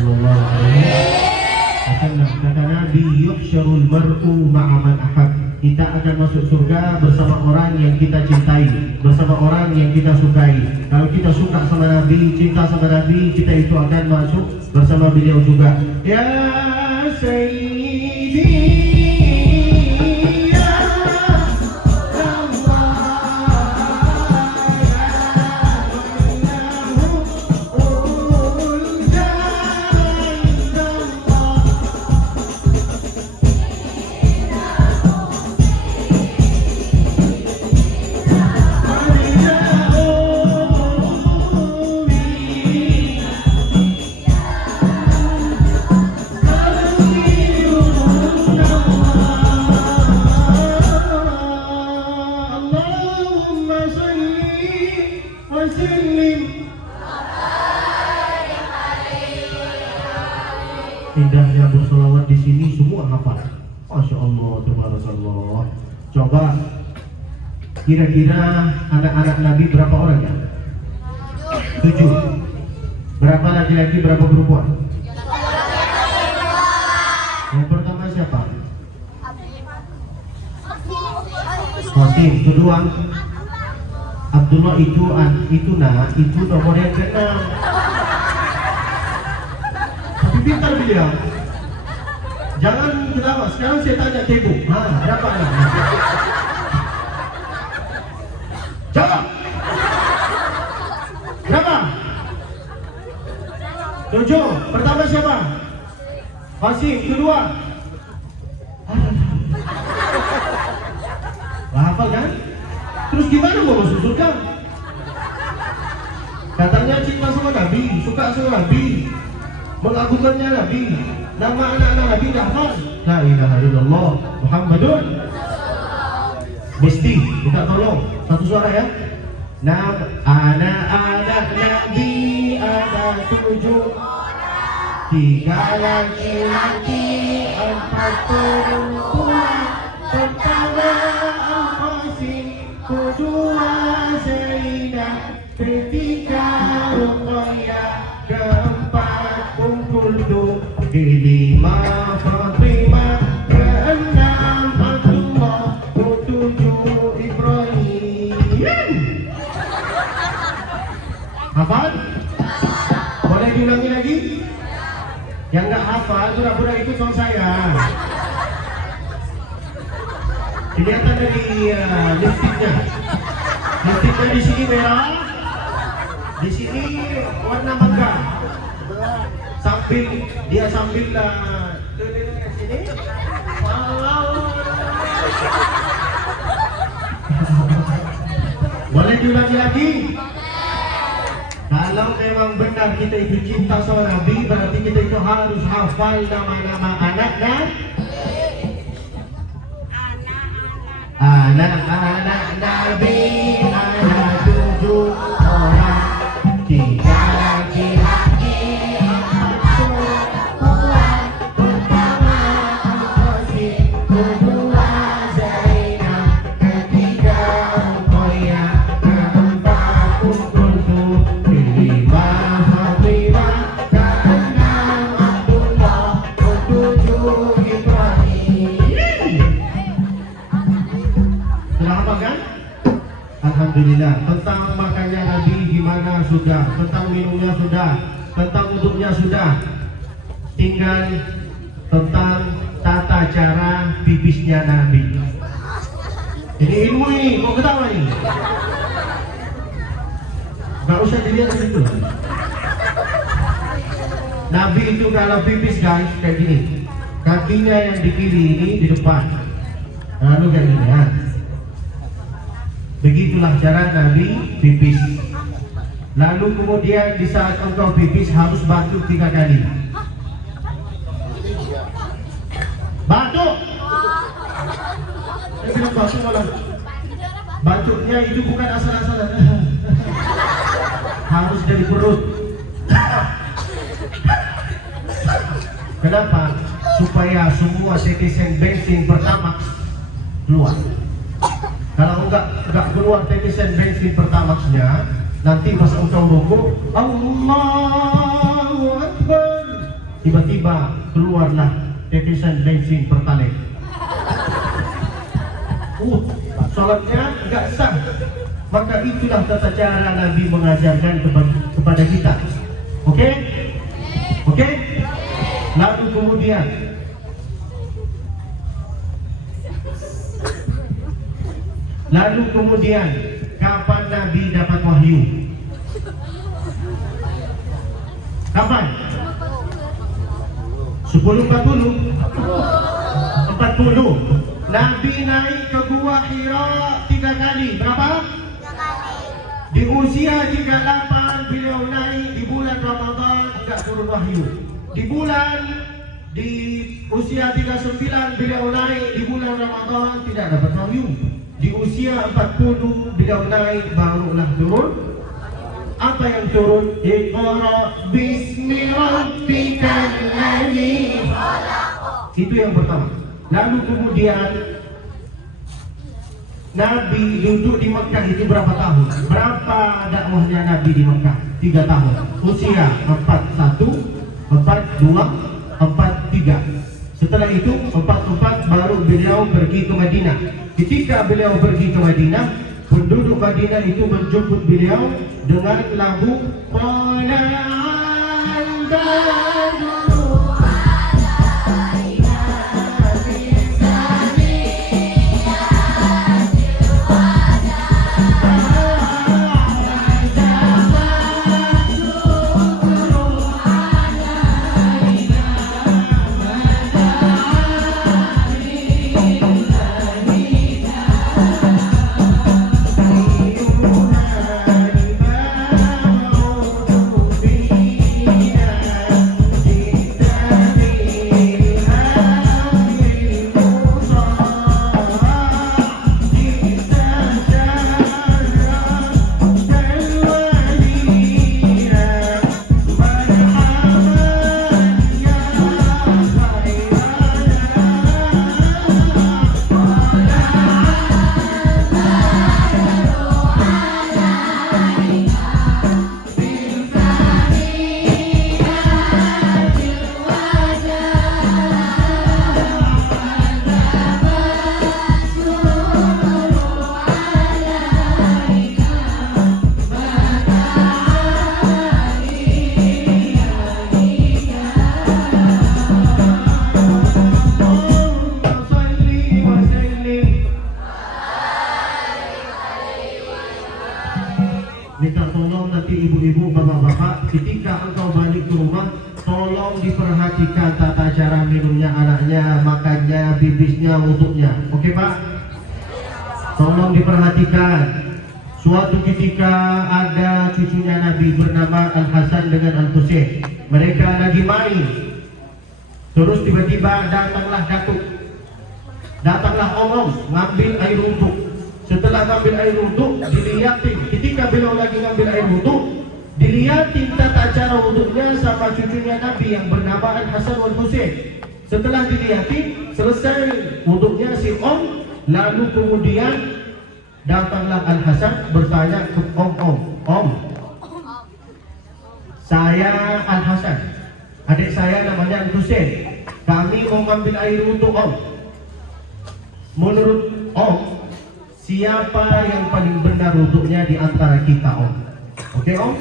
sallallahu alaihi wasallam. Kata Nabi, yuhsyarul mar'u ma'a man ahab. Kita akan masuk surga bersama orang yang kita cintai, bersama orang yang kita sukai. Kalau kita suka sama Nabi, cinta sama Nabi, kita itu akan masuk bersama beliau juga. Ya Sayyidi indahnya bersolawat di sini semua hafal. Masya Allah, tabarakallah. Coba kira-kira anak-anak Nabi berapa orang ya? 7. Berapa laki-laki, berapa perempuan? Yang pertama siapa? Qasim. Kedua Abdullah. Itu nomor yang ke-6. Tapi pintar beliau. Jangan ketawa. Sekarang saya tanya ke ibu. Berapa anak? Jawab. Berapa? 7. Pertama siapa? Qasim. Kedua hafal kan? Terus gimana mau masuk surga? Katanya cinta sama Nabi, suka sama Nabi, mengagungkannya Nabi. Nama anak-anak Nabi dah hafal. La ilaha illallah Muhammadun. Mesti kita tolong satu suara ya. Anak-anak Nabi ada 7 orang, 3 laki-laki, 4 perempuan. Pertama Al-Qasim, kedua Zaidah, ketiga Ruqayyah, keempat Kulthum, kelima Fatimah, keenam Abdullah, ketujuh Ibrahim. Hafal? Boleh diulangi lagi? Yang nggak hafal, pura-pura ikut sama saya. Kelihatan dari lipstiknya. Lipstiknya di sini merah, di sini warna mangga. Sambil sini. Boleh diulangi lagi? Kalau memang benar kita itu cinta sama Nabi, berarti kita itu harus hafal nama-nama anaknya. Anak-anak Nabi ada 7 orang, 3 laki-laki, 4 perempuan. Pertama Al-Qasim, kedua Zainab, ketiga Ruqayyah, keempat Kulthum, kelima Fatimah, keenam Abdullah, ketujuh Ibrahim. Kenapa kan? Alhamdulillah. Tentang makannya Nabi gimana sudah, tentang minumnya sudah, tentang duduknya sudah. Tinggal tentang tata cara pipisnya Nabi. Ini ilmu ini, kok ketawa nih? Gak usah dilihat itu. Nabi itu kalau pipis guys kayak gini, kakinya yang di kiri ini di depan, lalu kayak gini ya. Begitulah cara Nabi pipis. Lalu kemudian di saat engkau pipis harus batuk 3 kali. Batuk. Saya bilang batuk malah. Batuknya itu bukan asal-asalan. Harus dari perut. Kenapa? Supaya semua tetesan bensin pertama keluar. Kalau enggak keluar tetesan bensin pertamaxnya, nanti pas engkau rukuk, Allahu Akbar, tiba-tiba keluarlah tetesan bensin pertalite. Salatnya enggak sah. Maka itulah tata cara Nabi mengajarkan kepada kita. Okey? Okey? Lalu kemudian kapan Nabi dapat wahyu? Kapan? 10.40. Nabi naik ke Gua Hira 3 kali. Berapa? 3 kali. Di usia 38 beliau naik. Di bulan Ramadan enggak turun wahyu. Di usia 39 beliau naik. Di bulan Ramadan tidak dapat wahyu. Di usia 40 beliau naik, barulah turun. Apa yang turun? Iqra bismi rabbikal ladzi khalaq. Itu yang pertama. Lalu kemudian Nabi duduk di Mekah itu berapa tahun? Berapa dakwahnya Nabi di Mekah? 3 tahun. Usia 41, 42, 43. Setelah itu 44 baru beliau pergi ke Madinah. Ketika beliau pergi ke Madinah, penduduk Madinah itu menjemput beliau dengan lagu Qala'al Badru. Minta tolong nanti ibu-ibu, bapak-bapak, ketika engkau balik ke rumah, tolong diperhatikan tata cara minumnya anaknya, makannya, bibisnya, wuduknya. Oke Pak? Tolong diperhatikan. Suatu ketika ada cucunya Nabi bernama Al-Hasan dengan Al-Husain. Mereka lagi main. Terus tiba-tiba datanglah datuk. Datanglah Om ngambil air wuduk. Setelah ngambil air wuduk, dilihatin. Ketika beliau lagi ngambil air wuduk, dilihatin tata cara wuduknya sama cucunya Nabi yang bernama Al-Hasan wal Husain. Setelah dilihatin, selesai wuduknya si Om, lalu kemudian datanglah Al-Hasan bertanya ke Om, saya Al-Hasan, adik saya namanya Al-Husain. Kami mau ngambil air wuduk Om. Menurut Om, siapa yang paling benar wuduknya di antara kita Om? Oke Om?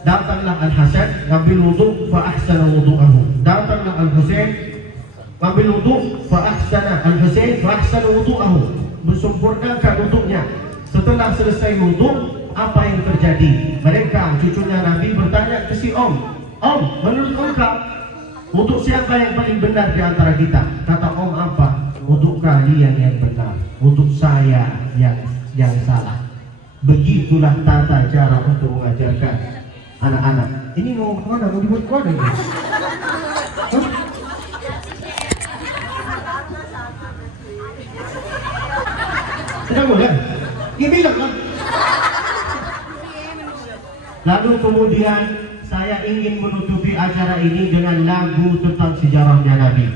Datanglah Al-Hasan ngambil wuduk, fa ahsana wudu'ahu. Datanglah Al-Husain ngambil wuduk, fa ahsana Al-Husain fa ahsana wudu'ahu. Mensempurnakan wuduknya. Setelah selesai wuduk, apa yang terjadi? Mereka, cucunya Nabi bertanya ke si Om, menurut engkau wuduk siapa yang paling benar di antara kita? Kata Om apa? Wuduk kalian yang benar, wuduk saya yang salah. Begitulah tata cara untuk mengajarkan anak-anak. Ini mau kemana? Mau dibuat kemana ini? Sedang boleh? Ini bilang lah. Lalu kemudian saya ingin menutupi acara ini dengan lagu tentang sejarahnya Nabi.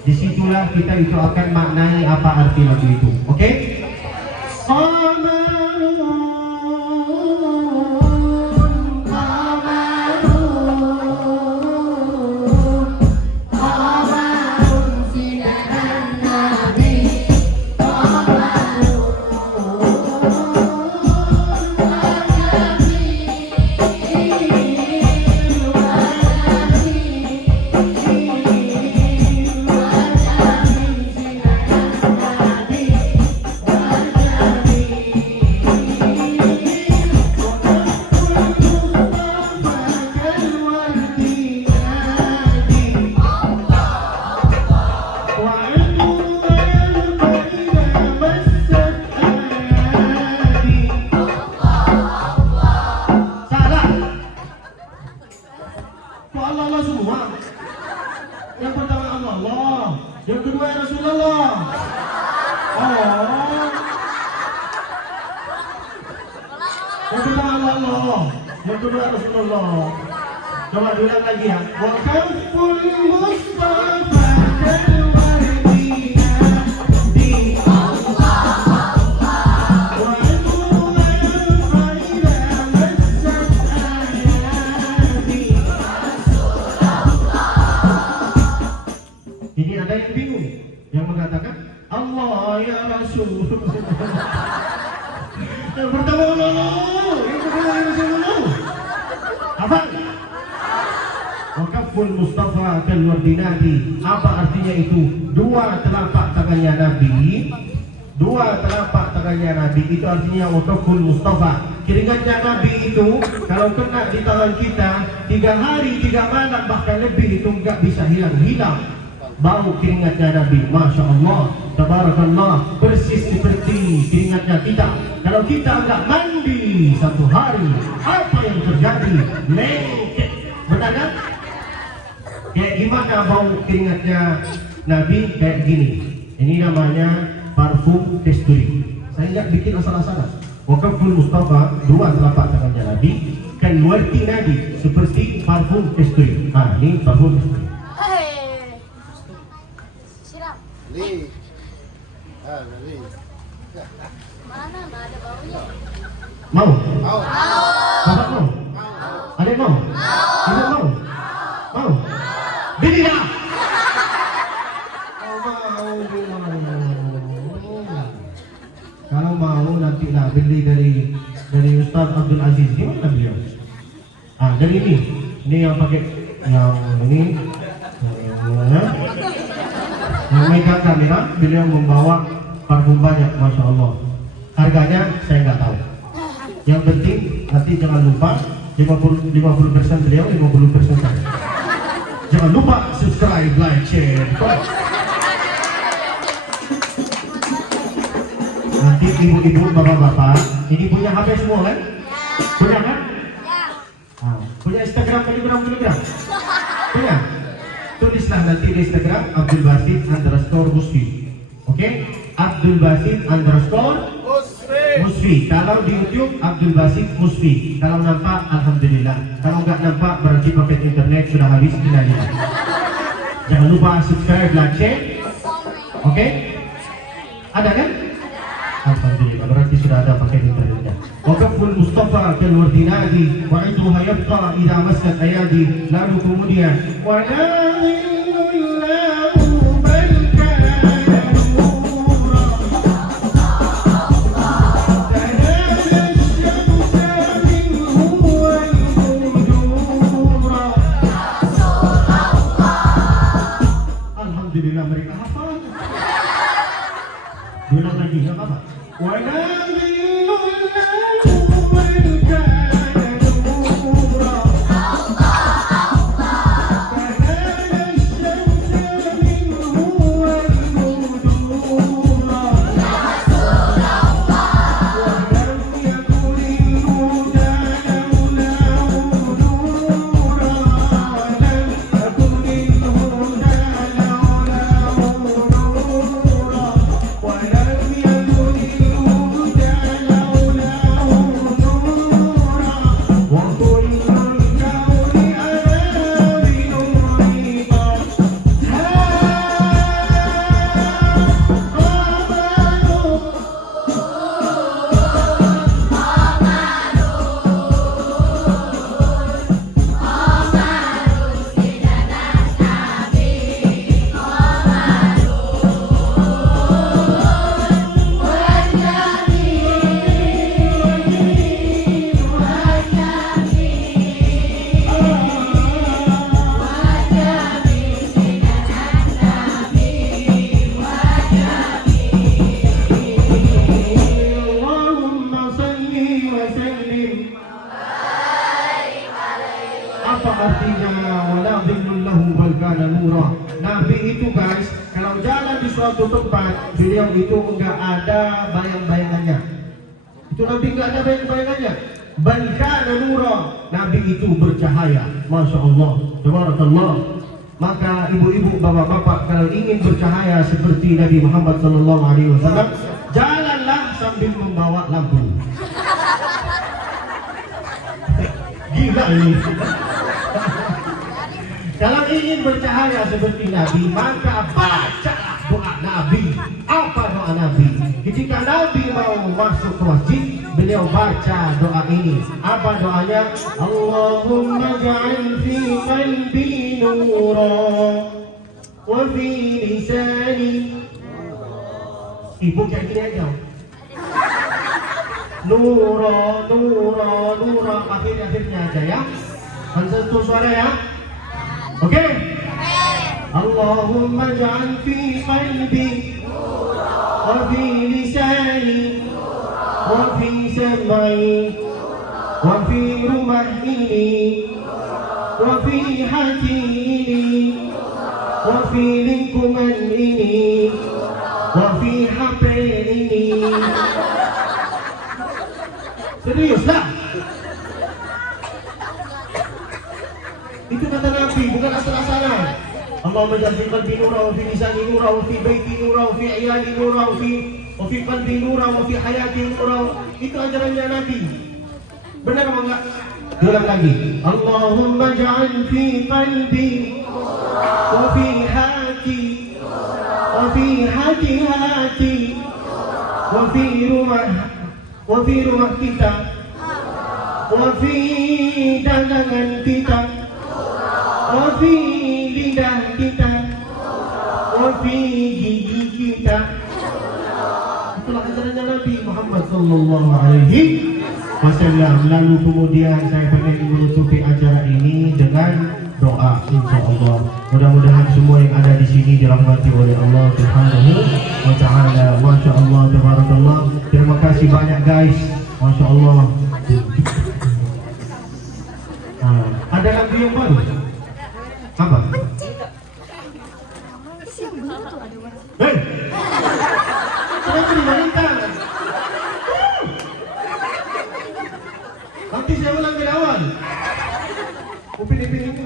Disitulah kita itu akan maknai apa arti lagu itu. Oke? Allah semua. Yang pertama Allah, yang kedua ya Rasulullah. Oh. Yang pertama Allah, yang kedua Rasulullah. Coba diulang lagi ya. Wa kaful Mustafa kalwardina di Allah. Wa anwa al-khaira massat ayati Rasulullah. Ini ada yang bingung, yang mengatakan Allah ya Rasul. Yang pertama Allah, yang kedua ya Rasulullah. Apa? Wakaful Mustafa kalwardinati. Apa artinya itu? Dua telapak tangannya Nabi. Dua telapak tangannya Nabi itu artinya wakaful Mustafa. Keringatnya Nabi itu kalau kena di tangan kita 3 hari 3 malam bahkan lebih itu enggak bisa hilang. Bau keringatnya Nabi, Masya Allah, Tabarakallah, persis seperti keringatnya kita. Kalau kita enggak mandi 1 hari, apa yang terjadi? Lengket, benar kan? Kayak gimana bau keringatnya Nabi? Kayak gini. Ini namanya parfum kasturi. Saya enggak bikin asal-asalan. Wakaful Mustafa, dua telapak tangannya Nabi, kalwarti Nabi, seperti parfum kasturi. Nah, ini parfum kasturi. Li. Mana nggak ada baunya? Mau? Mau. Bapak mau? Adik mau? Ibu mau? Mau? Belilah! Kalau mau nanti lah beli dari Ustaz Abdul Aziz. Di mana beliau? Ah, dari ini. Ini yang pakai yang ini. Yang megang kamera, beliau membawa parfum banyak, Masya Allah. Harganya saya nggak tahu. Yang penting nanti jangan lupa 50% beliau, 50% saya. Jangan lupa subscribe, like, share. Nanti ibu-ibu, bapak-bapak, ini punya HP semua kan? Punya kan? Punya Instagram, Telegram? Punya? Tulislah nanti di Instagram Abdul Basit _Musfi. Oke? Abdul Basit _Musfi. Kalau di YouTube Abdul Basit Musfi. Kalau nampak alhamdulillah. Kalau nggak nampak berarti paket internet sudah habis dinanya. Jangan lupa subscribe, like, share. Oke? Ada kan? Alhamdulillah berarti sudah ada paket internetnya. Wakaful Mustafa kalwardinati wa idruha yabqa idza massat ayadi. Lalu kemudian wa alhamdulillah mereka hafal. Bilang lagi enggak apa-apa. Apa artinya wala dhillun lahu bal kana nura? Nabi itu guys, kalau jalan di suatu tempat, beliau itu enggak ada bayang-bayangannya. Itu Nabi enggak ada bayang-bayangannya. Bal kana nura, Nabi itu bercahaya. Masya Allah. Tabarakallah. Maka ibu-ibu, bapak-bapak, kalau ingin bercahaya seperti Nabi Muhammad sallallahu alaihi wasallam, jalanlah sambil membawa lampu. Gila ini. Kalau ingin bercahaya seperti Nabi, maka bacalah doa Nabi. Apa doa Nabi? Ketika Nabi mau masuk ke masjid, beliau baca doa ini. Apa doanya? Allahumma ja'al fi qalbi nura wa fi lisani. Ibu kayak gini aja. Nura, nura, nura. Akhirnya aja ya. Satu suara ya. Oke? Allahumma ja'al fi qalbi wa fi lisani wa fi sam'i wa fi rumahini wa fi hati ini wa fi lingkungan ini wa fi HP ini. Serius lah. Itu kata Nabi, bukan asal-asalan. Allahumma ja'al fi qalbi nura wa fi lisani nura wa fi baiti nura wa fi iyali nura wa fi qalbi nura wa fi hayati nura. Itu ajarannya Nabi. Benar apa enggak? Diulang lagi. Allahumma ja'al fi qalbi wa fi hati wa fi hati wa fi rumah kita wa fi dagangan kita wa fi lidah kita wa fi gigi kita. Itulah ajarannya Nabi Muhammad sallallahu alaihi wasallam. Lalu kemudian saya ingin menutupi acara ini dengan doa, insyaallah. Mudah-mudahan semua yang ada di sini dirahmati oleh Allah Subhanahu wa taala. Masyaallah, tabarakallah. Terima kasih banyak guys. Masyaallah. Ada lagu yang baru? Apa? Hei! Sudah beri wanita. Nanti saya ulang dari awal. Upin-ipin.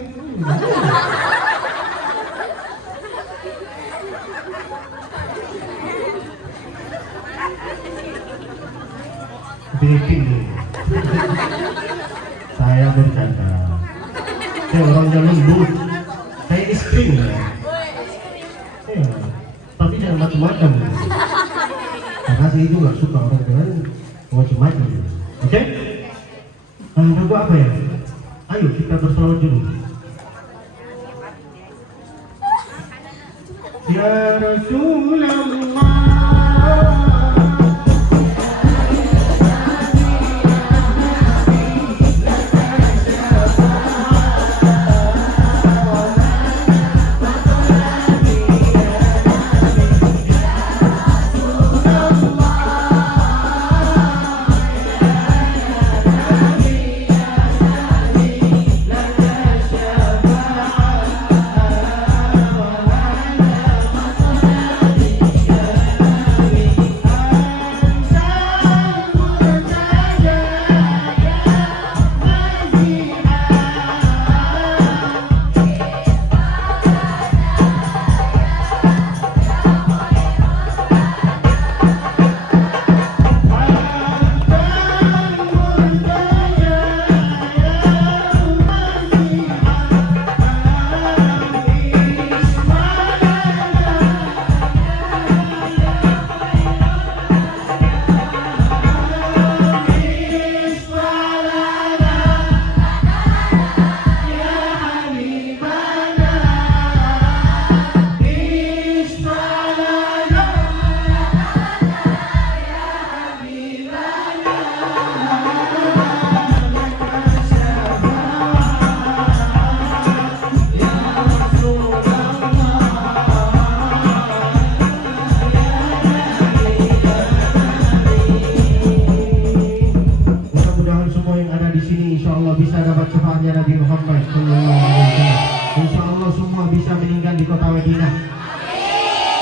Upin-ipin. Saya bercanda. Saya orangnya lembut. Saya istri ya. Tapi jangan macam-macam. Karena saya itu nggak suka orang dengan macam-macam. Oke? Lalu apa ya? Ayo kita bersolawat dulu. Ya Rasulullah.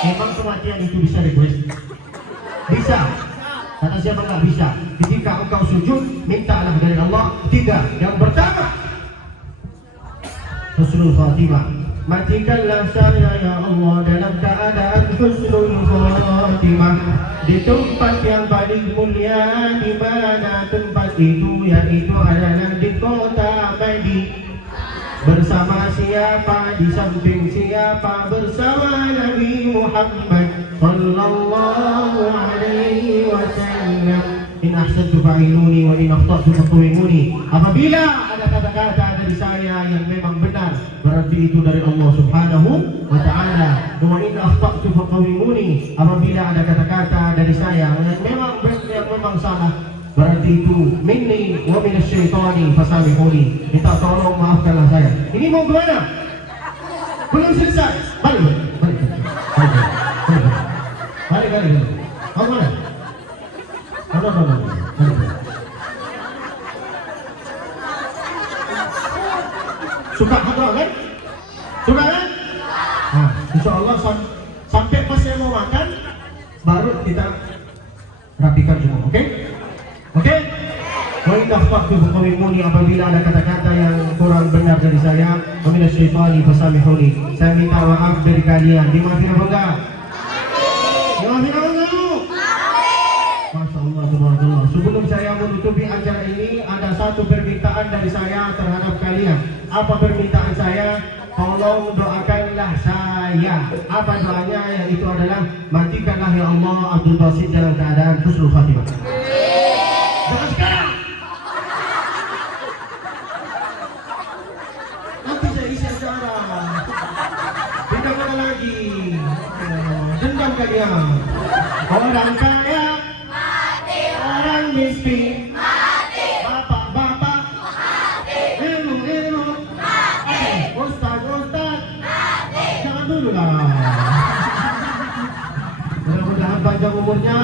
Memang kematian itu bisa request? Bisa. Kata siapa nggak bisa? Ketika engkau sujud, mintalah dari Allah. Tiga. Yang pertama, Rasulullah husnul khatimah. Matikanlah saya ya Allah dalam keadaan husnul khatimah, di tempat yang paling mulia, di mana tempat itu yaitu adalah di kota Madinah. Bersama siapa, di samping siapa, bersama Nabi Muhammad sallallahu alaihi wasallam. In ahsantu fa'inuni wa in akhta'tu faqwimuni. Apabila ada kata-kata dari saya yang memang benar, berarti itu dari Allah Subhanahu wa ta'ala. Wa in akhta'tu faqwimuni. Apabila ada kata-kata dari saya yang memang salah, berarti itu minni wa minasyaitani fasamihuni. Minta tolong, maafkanlah saya. Ini mau kemana? Belum selesai. Balik. Mau kemana? No. Suka hadroh kan? Suka kan? Nah, insya Allah sampai pas saya mau makan, baru kita rapikan semua, oke? Oke? Wa in akhta'tu faqawimuni. Apabila ada kata-kata yang kurang benar dari saya, wa minasyaitani fasamihuni. Saya minta maaf dari kalian. Dimaafin apa enggak? Dimaafin apa enggak? Masya Allah, tabarakallah. Sebelum saya menutupi acara ini, ada satu permintaan dari saya terhadap kalian. Apa permintaan saya? Tolong doakanlah saya. Apa doanya? Yang itu adalah matikanlah ya Allah Abdul Basit dalam keadaan husnul khatimah. Doa sekarang. Nanti saya isi acara. Tidak ada lagi. Dendam kalian. Orang kaya, orang miskin, bapak-bapak, ilmu, ustaz, jangan dulu lah. Mudah-mudahan panjang umurnya.